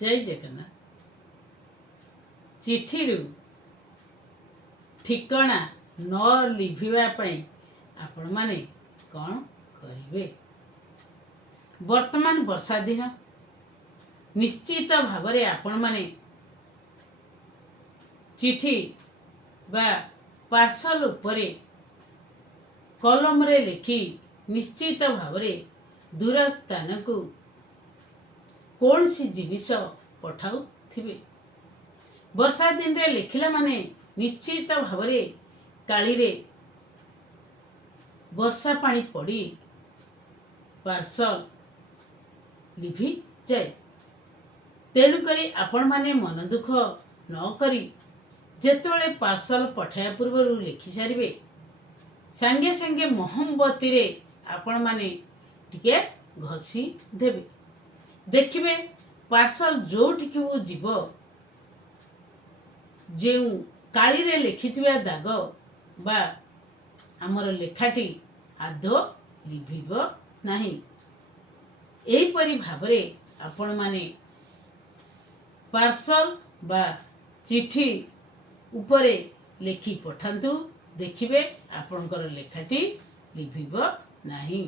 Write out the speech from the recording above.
जय जगन्नाथ। चिठी ठिकणा न लिभिवाई आपण माने कौन करिवे। वर्तमान वर्षा दिन निश्चित भावरे आपण माने चिठी बा पार्सल उपरे कलम रे लिखि निश्चित भावरे दूर स्थान को कौन सी जिनिस पठाऊ थिबे। वर्षा दिन रे लिखिला माने निश्चित भावरे काली रे वर्षा पानी पड़ी पार्सल लिभि जाए। तेणुकरी आपण माने मन दुख न करी जेतेबेले पार्सल पठाया पूर्व लिखि सारिबे संगे संगे मोहम्बती रे आपण माने टिके घसी देबे। देखिबे पार्सल जोठिकी जीव जो काली रे लिखिथिबा दाग बा आमर लेखाटी आदो लिभिब नाही। एहीपरि भावरे आपण माने पार्सल बा चिठी उपरे लेखि पठांतु। देखिबे आपणकर लेखाटी लिभिब नाही।